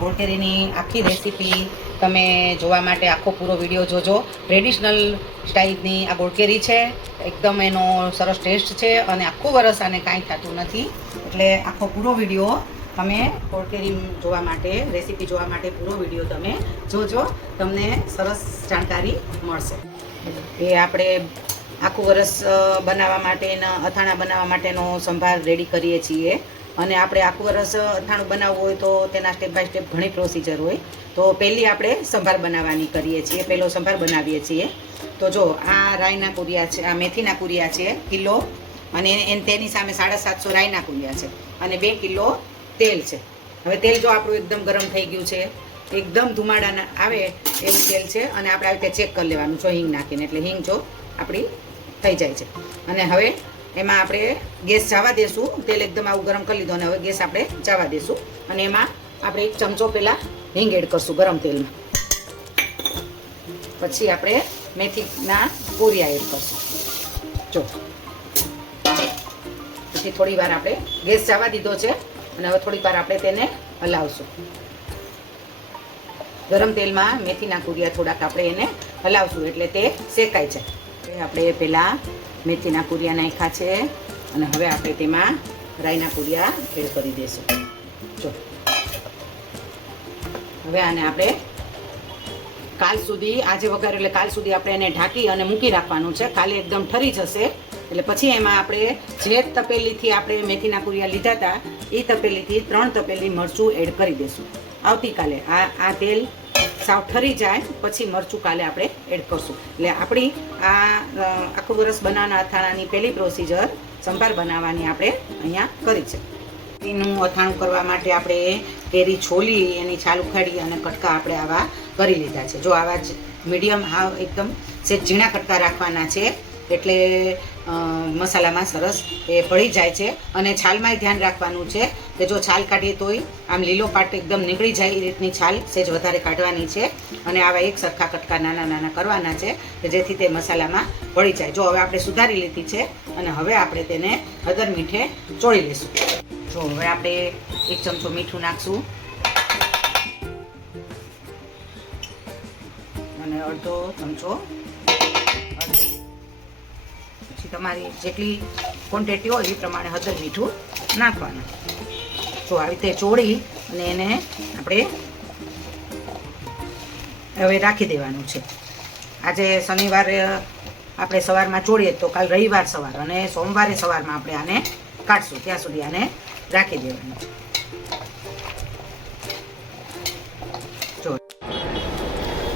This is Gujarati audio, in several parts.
ગોળ કેરીની આખી રેસીપી તમે જોવા માટે આખો પૂરો વિડીયો જોજો. ટ્રેડિશનલ સ્ટાઇલની આ ગોળ કેરી છે, એકદમ એનો સરસ ટેસ્ટ છે અને આખું વરસ આને કાંઈ થતું નથી. એટલે આખો પૂરો વિડીયો તમે ગોળ કેરી જોવા માટે, રેસીપી જોવા માટે પૂરો વિડીયો તમે જોજો, તમને સરસ જાણકારી મળશે. એ આપણે આખું વરસ બનાવવા માટેના અથાણા બનાવવા માટેનો સંભાર રેડી કરીએ છીએ. અને આપણે આખું વરસ અથાણું બનાવવું હોય તો તેના સ્ટેપ બાય સ્ટેપ ઘણી પ્રોસિજર હોય. તો પહેલી આપણે સંભાર બનાવવાની કરીએ છીએ, પહેલો સંભાર બનાવીએ છીએ. તો જો આ રાઈના કુરિયા છે, આ મેથીના કુરિયા છે કિલો, અને તેની સામે 750 રાઈના કુરિયા છે, અને 2 કિલો તેલ છે. હવે તેલ જો આપણું એકદમ ગરમ થઈ ગયું છે, એકદમ ધુમાડા આવે એવું તેલ છે, અને આપણે આવી રીતે ચેક કરી લેવાનું જો હિંગ નાખીને, એટલે હિંગ જો આપણી થઈ જાય છે. અને હવે એમાં આપણે ગેસ જવા દેશું, તેલ એકદમ આવું ગરમ કરી લીધું, અને હવે ગેસ આપણે જવા દેશું, અને એમાં આપણે 1 ચમચો પહેલાં હિંગ એડ કરશું ગરમ તેલમાં. પછી આપણે મેથીના કોરિયા એડ કરશું. જો પછી થોડી વાર આપણે ગેસ જવા દીધો છે, અને હવે થોડીક વાર આપણે તેને હલાવશું. ગરમ તેલમાં મેથીના કુરિયા થોડાક આપણે એને હલાવશું એટલે તે શેકાય છે. આપણે પહેલાં મેથીના કુરિયા નાખ્યા છે, અને હવે આપણે તેમાં રાઈના કુરિયા એડ કરી દઈશું. જો હવે આને આપણે કાલ સુધી, આજે વઘાર એટલે કાલ સુધી આપણે એને ઢાંકી અને મૂકી રાખવાનું છે. કાલે એકદમ ઠરી જશે એટલે પછી એમાં આપણે જે તપેલીથી આપણે મેથીના કુરિયા લીધા હતા એ તપેલીથી 3 તપેલી મરચું એડ કરી દઈશું. આવતીકાલે આ તેલ સાવ ઠરી જાય પછી મરચું કાલે આપણે એડ કરશું. એટલે આપણી આ આખું વરસ બનાવવાના અથાણાની પહેલી પ્રોસિજર સંભાર બનાવવાની આપણે અહીંયા કરી છે. એનું અથાણું કરવા માટે આપણે કેરી છોલી એની છાલ ઉખાડી અને કટકા આપણે આવા કરી લીધા છે. જો આવા જ મીડિયમ હાવ એકદમ સેજ ઝીણા કટકા રાખવાના છે, એટલે મસાલામાં સરસ એ ભળી જાય છે. અને છાલમાંય ધ્યાન રાખવાનું છે કે જો છાલ કાઢીએ તોય આમ લીલો પાટ એકદમ નીકળી જાય એ રીતની છાલ સેજ વધારે કાઢવાની છે. અને આવા એક સરખા કટકા નાના નાના કરવાના છે કે જેથી તે મસાલામાં ભળી જાય. જો હવે આપણે સુધારી લીધી છે, અને હવે આપણે તેને હળદર મીઠે ચોળી લઈશું. જો હવે આપણે 1 ચમચો મીઠું નાખશું, અને અડધો ચમચો હળદર. પછી તમારી જેટલી ક્વોન્ટિટી હોય એ પ્રમાણે હળદર મીઠું નાખવાનું. જો આવી રીતે ચોળી અને એને આપણે હવે રાખી દેવાનું છે. આજે શનિવારે આપણે સવારમાં ચોળીએ તો કાલ રવિવાર સવાર અને સોમવારે સવારમાં આપણે આને કાઢશું, ત્યાં સુધી આને રાખી દેવાનું છે.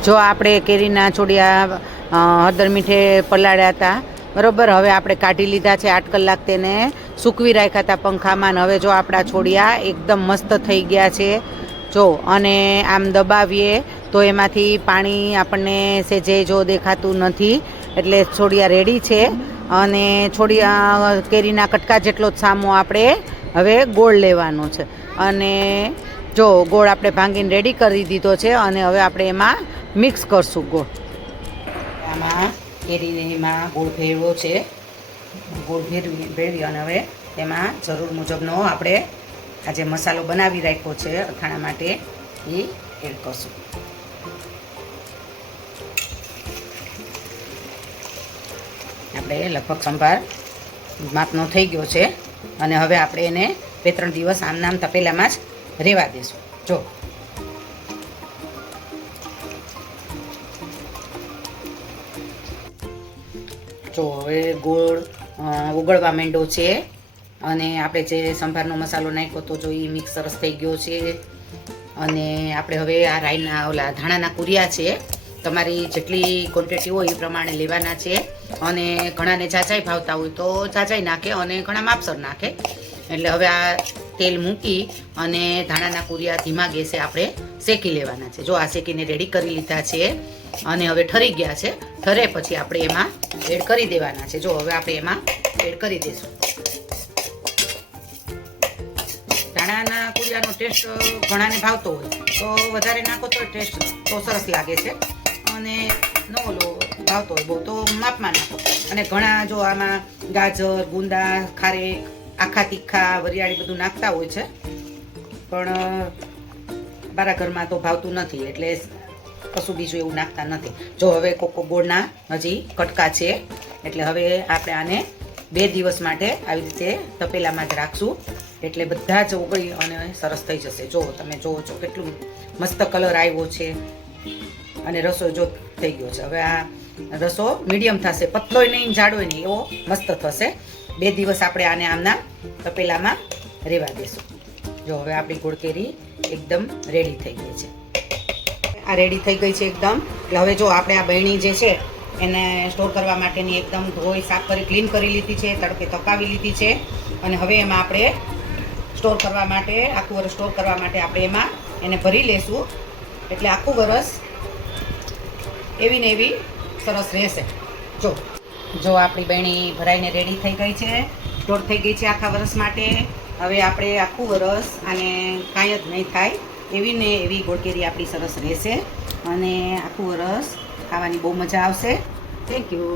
જો આપણે કેરીના છોડિયા હળદર મીઠે પલાળ્યા હતા બરોબર. હવે આપણે કાઢી લીધા છે, 8 કલાક તેને સૂકવી રાખ્યા હતા પંખામાં. હવે જો આપણા છોડિયા એકદમ મસ્ત થઈ ગયા છે. જો અને આમ દબાવીએ તો એમાંથી પાણી આપણને સેજે જો દેખાતું નથી, એટલે છોડિયા રેડી છે. અને છોડિયા કેરીના કટકા જેટલો જ સામો આપણે હવે ગોળ લેવાનો છે. અને જો ગોળ આપણે ભાંગીને રેડી કરી દીધો છે, અને હવે આપણે એમાં મિક્સ કરશું ગોળ. આમાં કેરીમાં ગોળ ભેળવો છે, ગોળ ભેળવી અને હવે તેમાં જરૂર મુજબનો આપણે આ જે મસાલો બનાવી રાખ્યો છે અથાણા માટે એ એડ કરશું. આપણે લગભગ સંભાર માપનો થઈ ગયો છે, અને હવે આપણે એને 2-3 દિવસ આમ નામ તપેલામાં જ રહેવા દઈશું. જો હવે ગોળ ઉગળવા માંડ્યો છે, અને આપણે જે સંભારનો મસાલો નાખ્યો તો જો એ મિક્સ સરસ થઈ ગયો છે. અને આપણે હવે આ રાઈના ઓલા ધાણાના કુરિયા છે, તમારી જેટલી ક્વોન્ટિટી હોય એ પ્રમાણે લેવાના છે. અને ઘણાને જાજાઈ ભાવતા હોય તો જાજાઈ નાખે, અને ઘણા માપસર નાખે. એટલે હવે આ તેલ મૂકી અને ધાણાના કુરિયા ધીમા ગેસે આપણે શેકી લેવાના છે. જો આ શેકીને રેડી કરી લીધા છે, અને હવે ઠરી ગયા છે. ઠરે પછી આપણે એમાં એડ કરી દેવાના છે. જો હવે આપણે એમાં એડ કરી દઈશું. ધાણાના કુરિયાનો ટેસ્ટ ઘણાને ભાવતો હોય તો વધારે નાખો તો ટેસ્ટ તો સરસ લાગે છે, અને ન ઓલો ભાવતો હોય બહુ તો માપમાં નાખો. અને ઘણા જો આમાં ગાજર, ગુંદા, ખારેક, આખા તીખા, વરિયાળી બધું નાખતા હોય છે, પણ મારા ઘરમાં તો ભાવતું નથી, એટલે કશું બીજું એવું નાખતા નથી. જો હવે કોકો ગોળના હજી કટકા છે, એટલે હવે આપણે આને 2 દિવસ માટે આવી રીતે તપેલામાં જ રાખશું, એટલે બધા જ ઓગળી અને સરસ થઈ જશે. જો તમે જોવો છો કેટલું મસ્ત કલર આવ્યો છે અને રસો જો થઈ ગયો છે. હવે આ રસો મીડિયમ થશે, પતલોય નહીં જાડોય નહીં, એવો મસ્ત થશે. 2 દિવસ આપણે આને આમના તપેલામાં રહેવા દેશું. જો હવે આપણી ગોળ કેરી એકદમ રેડી થઈ ગઈ છે. આ રેડી થઈ ગઈ છે એકદમ. એટલે હવે જો આપણે આ બહેણી જે છે એને સ્ટોર કરવા માટેની એકદમ ધોઈ સાફ કરી ક્લીન કરી લીધી છે, તડકે તપાવી લીધી છે. અને હવે એમાં આપણે સ્ટોર કરવા માટે, આખું વરસ સ્ટોર કરવા માટે આપણે એમાં એને ભરી લેશું, એટલે આખું વરસ એવી ને એવી સરસ રહેશે. જો આપણી બહેણી ભરાઈને રેડી થઈ ગઈ છે, સ્ટોર થઈ ગઈ છે આખા વરસ માટે. હવે આપણે આખું વરસ આને કાંઈ જ નહીં થાય એવી ને એવી ગોળ કેરી આપણી સરસ રહેશે અને આખું વરસ ખાવાની બહુ મજા આવશે. Thank you.